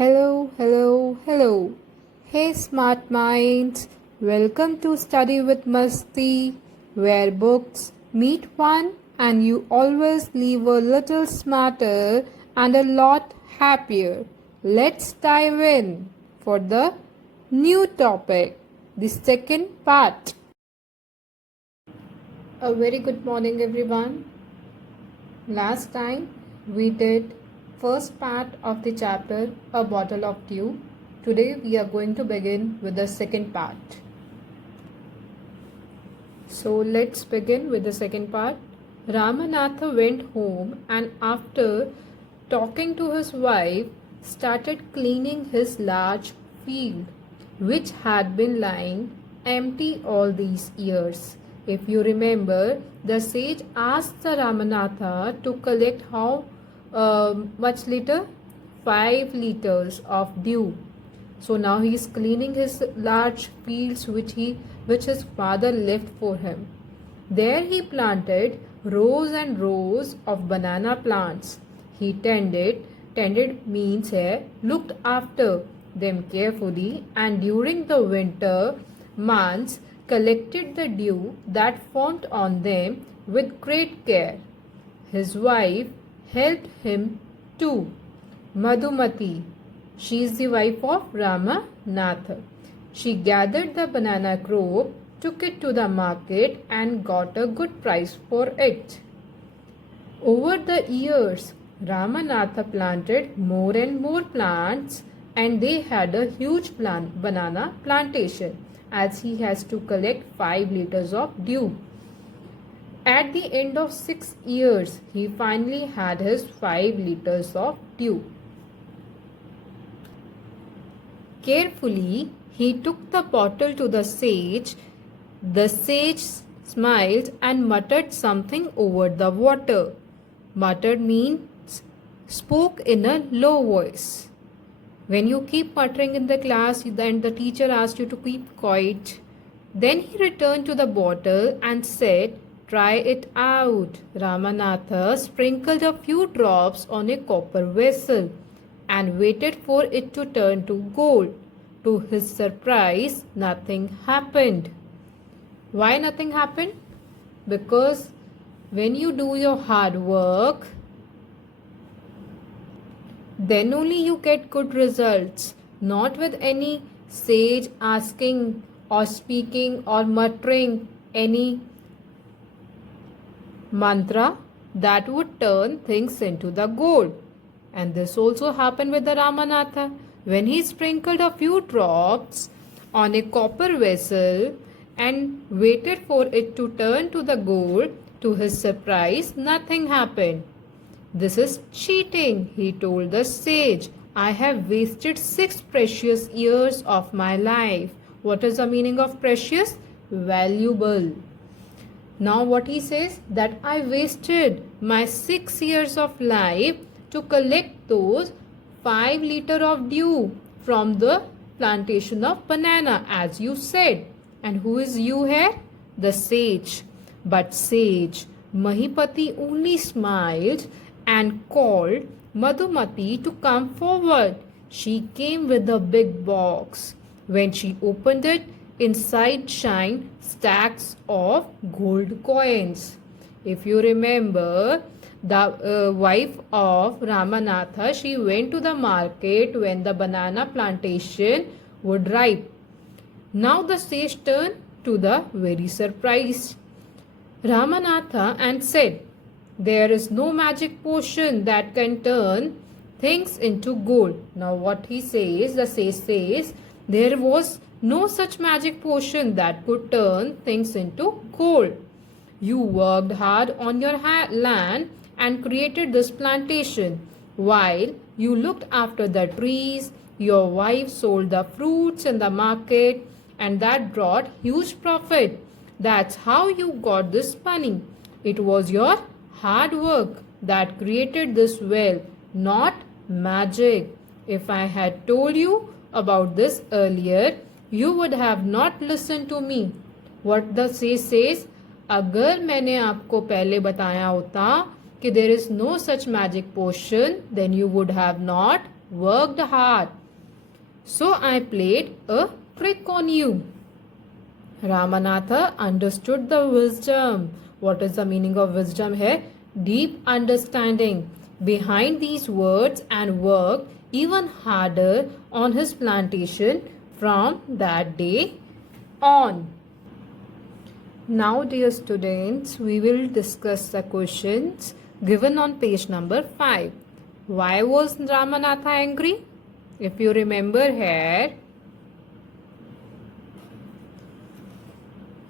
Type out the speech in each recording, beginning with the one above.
Hello, hello, hello. Hey, smart minds. Welcome to Study with Masti, where books meet fun and you always leave a little smarter and a lot happier. Let's dive in for the new topic, the second part. A very good morning, everyone. Last time we did first part of the chapter, A Bottle of Dew. Today we are going to begin with the second part. So let's begin with the second part. Ramanatha went home and after talking to his wife started cleaning his large field which had been lying empty all these years. If you remember, the sage asked the Ramanatha to collect how much liter? 5 liters of dew. So now he is cleaning his large fields which his father left for him. There he planted rows and rows of banana plants. He tended means looked after them carefully, and during the winter months collected the dew that formed on them with great care. His wife helped him too. Madhumati, she is the wife of Ramanatha. She gathered the banana crop, took it to the market and got a good price for it. Over the years, Ramanatha planted more and more plants and they had a huge banana plantation as he has to collect 5 liters of dew. At the end of 6 years, he finally had his 5 liters of dew. Carefully, he took the bottle to the sage. The sage smiled and muttered something over the water. Muttered means spoke in a low voice. When you keep muttering in the class and the teacher asked you to keep quiet, then he returned to the bottle and said, "Try it out." Ramanatha sprinkled a few drops on a copper vessel and waited for it to turn to gold. To his surprise, nothing happened. Why nothing happened? Because when you do your hard work, then only you get good results, not with any sage asking or speaking or muttering any mantra that would turn things into the gold. And this also happened with the Ramanatha. When he sprinkled a few drops on a copper vessel and waited for it to turn to the gold, to his surprise, nothing happened. "This is cheating," he told the sage. "I have wasted 6 precious years of my life." What is the meaning of precious? Valuable. Now what he says? That I wasted my 6 years of life to collect those 5 liters of dew from the plantation of banana, as you said. And who is you here? The sage. But sage Mahipati only smiled and called Madhumati to come forward. She came with a big box. When she opened it, inside shined stacks of gold coins. If you remember, the wife of Ramanatha, she went to the market when the banana plantation would ripe. Now the sage turned to the very surprised Ramanatha and said, "There is no magic potion that can turn things into gold." Now what he says, the sage says, there was no such magic potion that could turn things into gold. You worked hard on your land and created this plantation. While you looked after the trees, your wife sold the fruits in the market and that brought huge profit. That's how you got this money. It was your hard work that created this wealth, not magic. If I had told you about this earlier, you would have not listened to me. What the sage says, अगर मैंने आपको पहले बताया होता कि there is no such magic potion, then you would have not worked hard. So I played a trick on you. Ramanatha understood the wisdom. What is the meaning of wisdom here? Deep understanding behind these words and worked even harder on his plantation from that day on. Now, dear students, we will discuss the questions given on page number 5. Why was Ramanatha angry? If you remember here,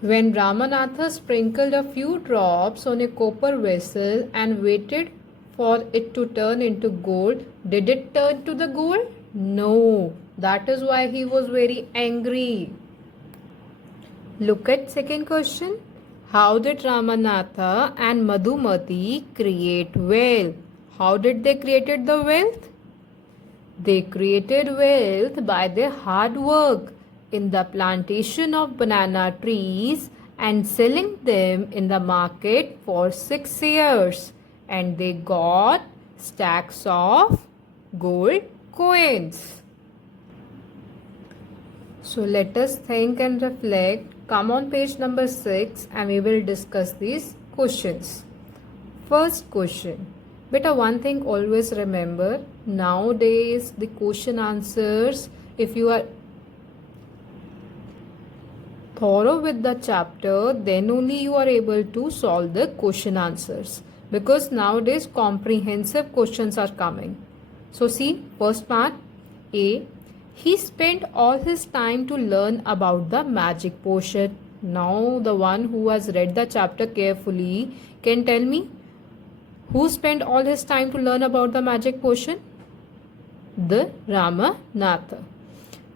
when Ramanatha sprinkled a few drops on a copper vessel and waited for it to turn into gold, did it turn to the gold? No. That is why he was very angry. Look at second question. How did Ramanatha and Madhumati create wealth? How did they created the wealth? They created wealth by their hard work in the plantation of banana trees and selling them in the market for 6 years. And they got stacks of gold coins. So let us think and reflect. Come on page number 6 and we will discuss these questions. First question. Beta, one thing always remember, nowadays the question answers, if you are thorough with the chapter, then only you are able to solve the question answers. Because nowadays comprehensive questions are coming. So see, first part, A. He spent all his time to learn about the magic potion. Now the one who has read the chapter carefully can tell me, who spent all his time to learn about the magic potion? The Ramanatha.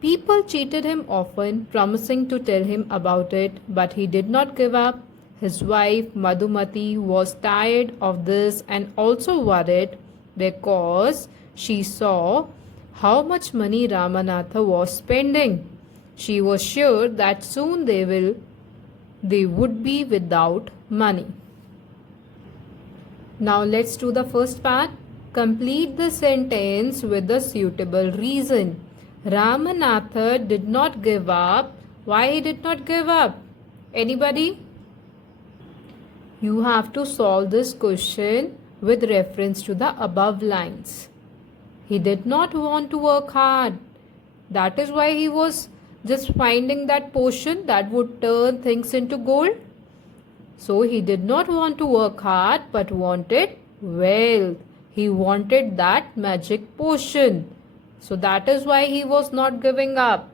People cheated him often, promising to tell him about it, but he did not give up. His wife Madhumati was tired of this and also worried because she saw how much money Ramanatha was spending. She was sure that soon they would be without money. Now let's do the first part. Complete the sentence with a suitable reason. Ramanatha did not give up. Why he did not give up? Anybody? You have to solve this question with reference to the above lines. He did not want to work hard. That is why he was just finding that potion that would turn things into gold. So he did not want to work hard but wanted wealth. He wanted that magic potion. So that is why he was not giving up.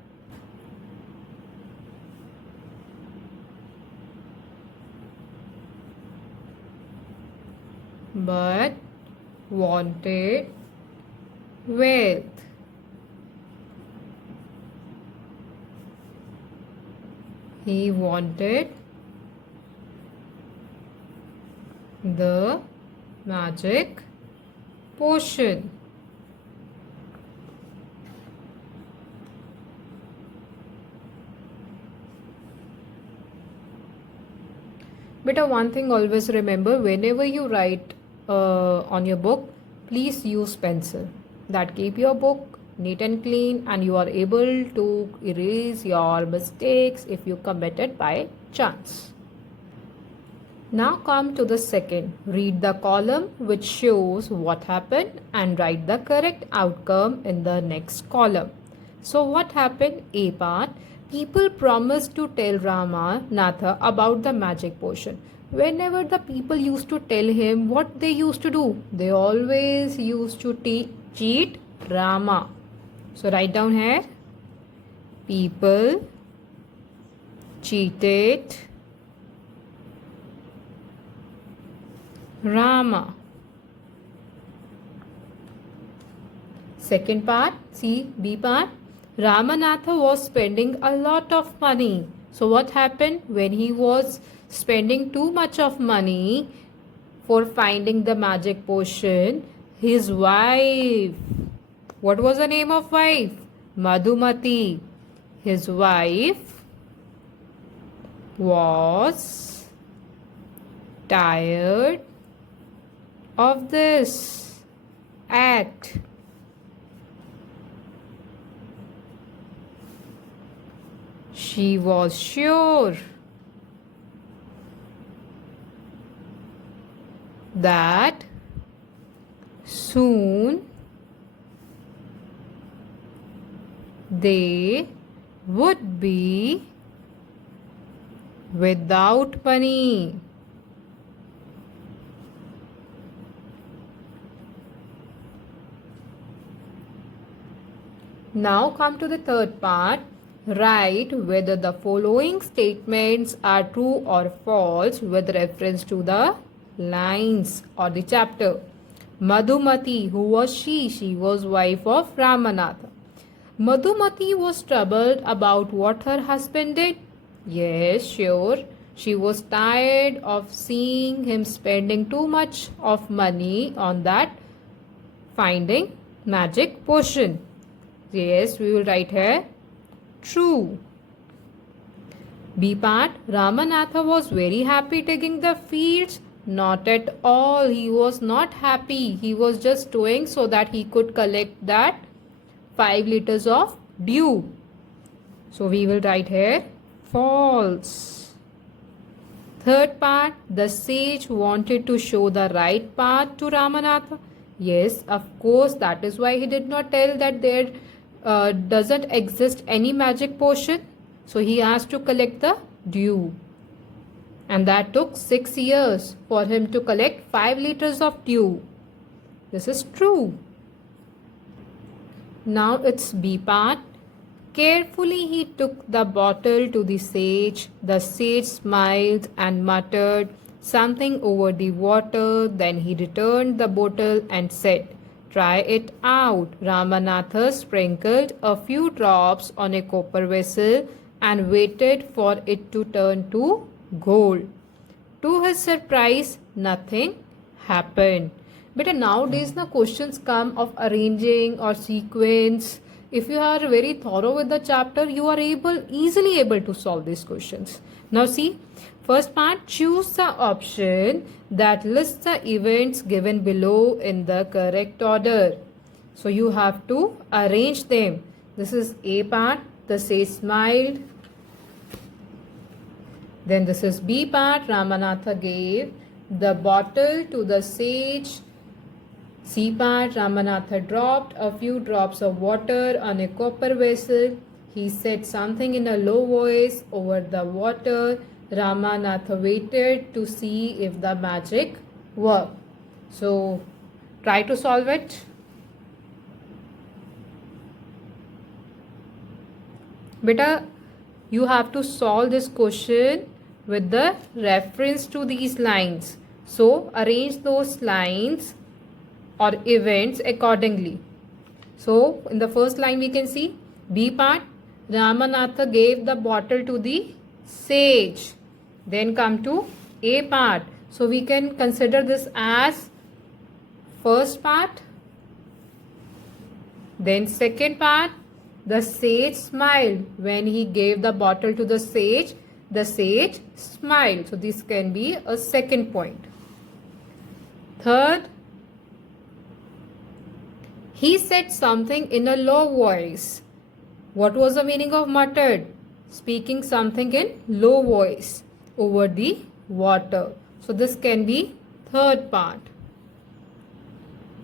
But wanted wealth. He wanted the magic potion. Beta, one thing always remember, whenever you write on your book, please use pencil. That keep your book neat and clean and you are able to erase your mistakes if you committed by chance. Now come to the second. Read the column which shows what happened and write the correct outcome in the next column. So what happened? A part. People promised to tell Ramanatha about the magic potion. Whenever the people used to tell him, what they used to do? They always used to cheat Rama. So write down here. People cheated Rama. Second part, see B part. Ramanatha was spending a lot of money. So what happened when he was spending too much of money for finding the magic potion? His wife. What was the name of wife? Madhumati. His wife was tired of this act. She was sure that soon they would be without money. Now come to the third part. Write whether the following statements are true or false with reference to the lines or the chapter. Madhumati, who was she? She was wife of Ramanatha. Madhumati was troubled about what her husband did. Yes, sure. She was tired of seeing him spending too much of money on that finding magic potion. Yes, we will write here true. B part, Ramanatha was very happy taking the fields. Not at all. He was not happy. He was just doing so that he could collect that 5 liters of dew. So we will write here false. Third part, the sage wanted to show the right path to Ramanatha. Yes, of course, that is why he did not tell that there doesn't exist any magic potion. So he has to collect the dew. And that took 6 years for him to collect 5 liters of dew. This is true. Now it's B part. Carefully he took the bottle to the sage. The sage smiled and muttered something over the water. Then he returned the bottle and said, "Try it out." Ramanatha sprinkled a few drops on a copper vessel and waited for it to turn to gold. To his surprise, nothing happened. But nowadays the questions come of arranging or sequence. If you are very thorough with the chapter, you are easily able to solve these questions. Now see, first part, choose the option that lists the events given below in the correct order. So you have to arrange them. This is A part, the sage smiled. Then this is B part, Ramanatha gave the bottle to the sage. C part, Ramanatha dropped a few drops of water on a copper vessel. He said something in a low voice over the water. Ramanatha waited to see if the magic worked. So try to solve it. Beta, you have to solve this question with the reference to these lines. So arrange those lines or events accordingly. So in the first line we can see B part, Ramanatha gave the bottle to the sage. Then come to A part. So we can consider this as first part. Then second part, the sage smiled. When he gave the bottle to the sage smiled. So this can be a second point. Third, he said something in a low voice. What was the meaning of muttered? Speaking something in low voice over the water. So this can be third part.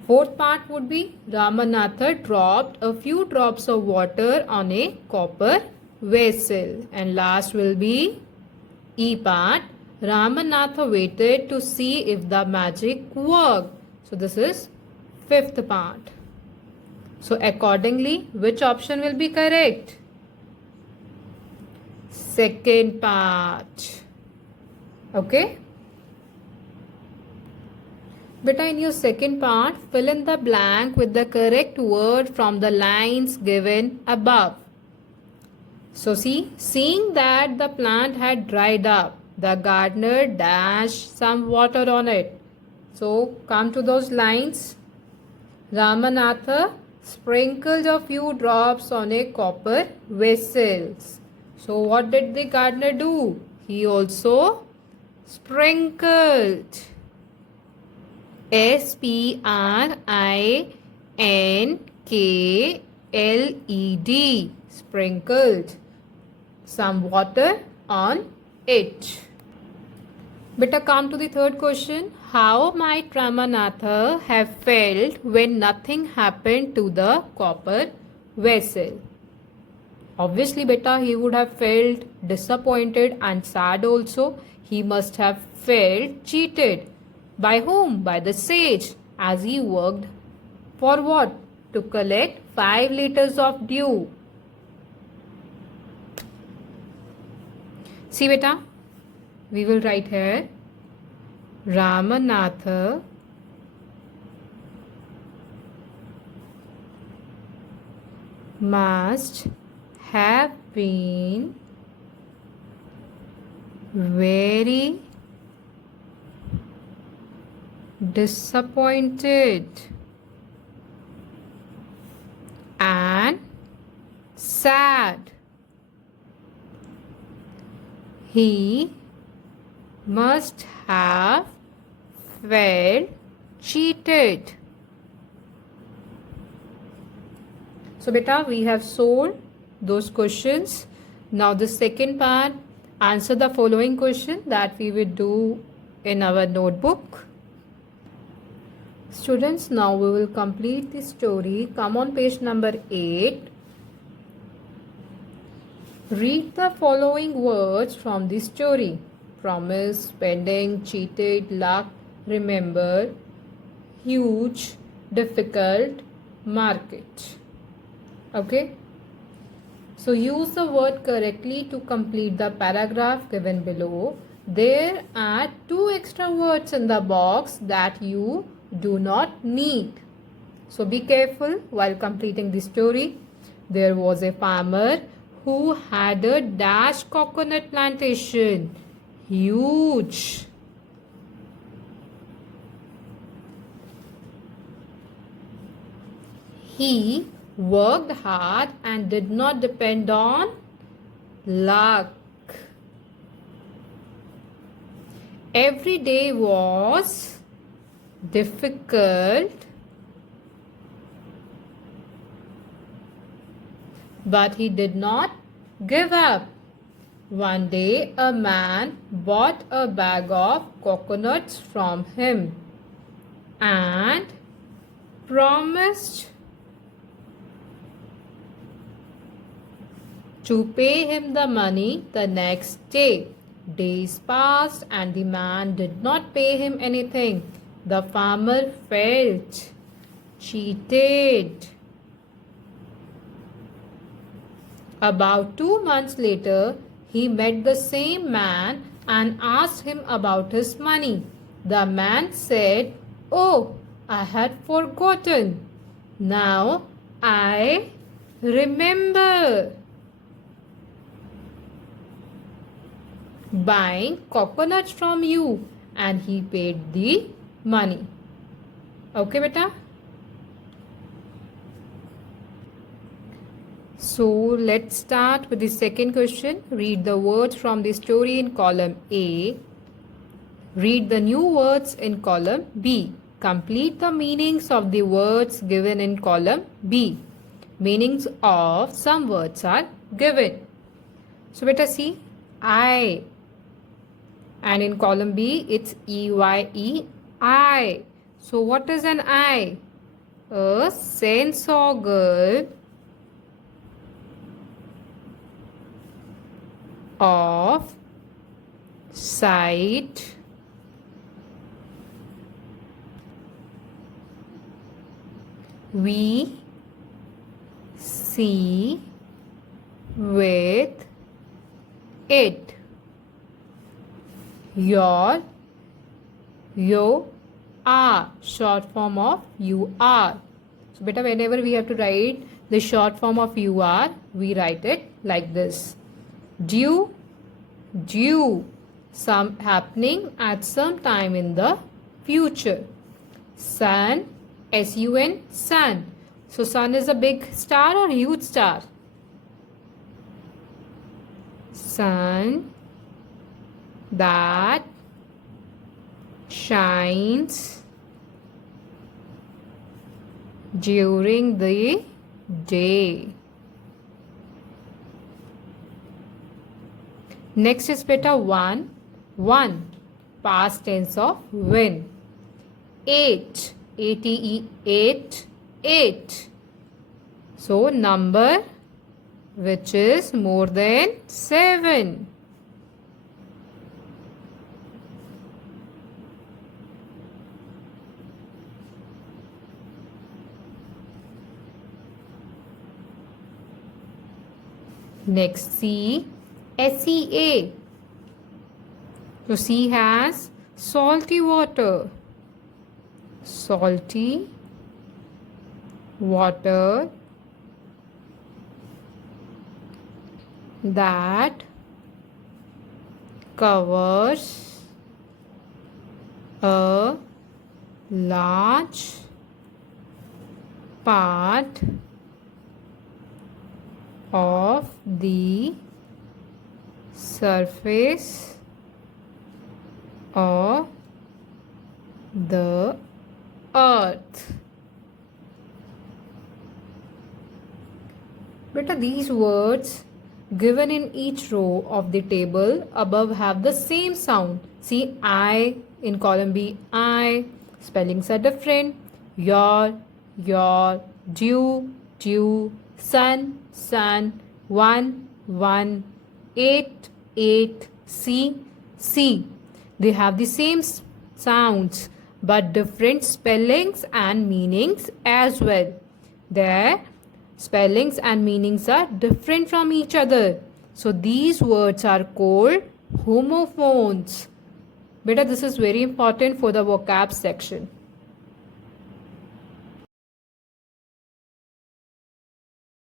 Fourth part would be Ramanatha dropped a few drops of water on a copper vessel. And last will be E part. Ramanatha waited to see if the magic worked. So this is fifth part. So accordingly, which option will be correct? Second part. Okay. Beta, in your second part, fill in the blank with the correct word from the lines given above. So see, seeing that the plant had dried up, the gardener dashed some water on it. So come to those lines. Ramanatha sprinkled a few drops on a copper vessel. So what did the gardener do? He also sprinkled. S-P-R-I-N-K-L-E-D. Sprinkled. some water on it. Beta, come to the third question. How might Ramanatha have felt when nothing happened to the copper vessel? Obviously, beta, he would have felt disappointed and sad also. He must have felt cheated. By whom? By the sage, as he worked for what? To collect 5 liters of dew. See, beta, we will write here Ramanatha must have been very disappointed and sad. He must have felt cheated. So beta, we have solved those questions. Now the second part, answer the following question that we will do in our notebook. Students, now we will complete the story. Come on page number 8. Read the following words from the story. Promise, spending, cheated, luck, remember, huge, difficult, market. Okay. So use the word correctly to complete the paragraph given below. There are 2 extra words in the box that you do not need. So be careful while completing the story. There was a farmer who had a dash coconut plantation. Huge. He worked hard and did not depend on luck. Every day was difficult, but he did not give up. One day, a man bought a bag of coconuts from him and promised to pay him the money the next day. Days passed and the man did not pay him anything. The farmer felt cheated. About 2 months later, he met the same man and asked him about his money. The man said, "Oh, I had forgotten. Now I remember buying coconuts from you," and he paid the money. Okay, beta? So let's start with the second question. Read the words from the story in column A. Read the new words in column B. Complete the meanings of the words given in column B. Meanings of some words are given. So beta, see, I. And in column B, it's EYE, I. So what is an eye? A sense organ of sight, we see with it. Your, you are, short form of you are. So beta, whenever we have to write the short form of you are, we write it like this. Due, due, some happening at some time in the future. Sun, S-U-N, sun. So sun is a big star or huge star? Sun that shines during the day. Next is beta 1. 1. Past tense of when. 8. ATE 8. 8. So number which is more than 7. Next C. SEA. So C has salty water. Salty water that covers a large part of the surface of the earth. Beta, these words given in each row of the table above have the same sound. See, I in column B, I. Spellings are different. Your, due, sun, one, 8, see. They have the same sounds but different spellings and meanings as well. Their spellings and meanings are different from each other. So these words are called homophones. Beta, this is very important for the vocab section.